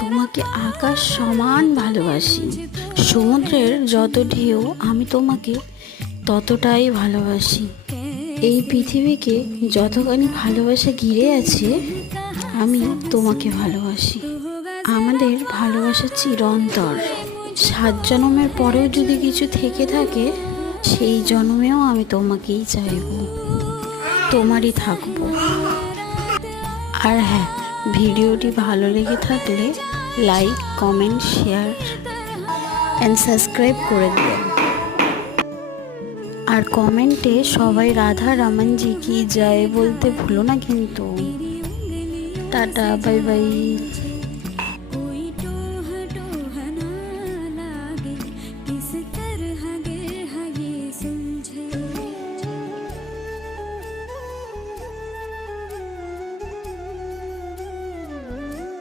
তোমাকে আকাশ সমান ভালোবাসি। সমুদ্রের যত ঢেউ আমি তোমাকে ততটাই ভালোবাসি। এই পৃথিবীকে যতখানি ভালোবাসা ঘিরে আছে আমি তোমাকে ভালোবাসি। আমাদের ভালোবাসা চিরন্তর। 7 জন্মের পরেও যদি কিছু থেকে থাকে সেই জন্মেও আমি তোমাকেই চাইব, তোমারই থাকবো। আর হ্যাঁ, ভিডিওটি ভালো লেগে থাকলে like, comment, share and subscribe করে দিও। আর কমেন্টে সবাই রাধা রামনজি কি জয় বলতে ভুলো না কিন্তু। Tata, bye bye.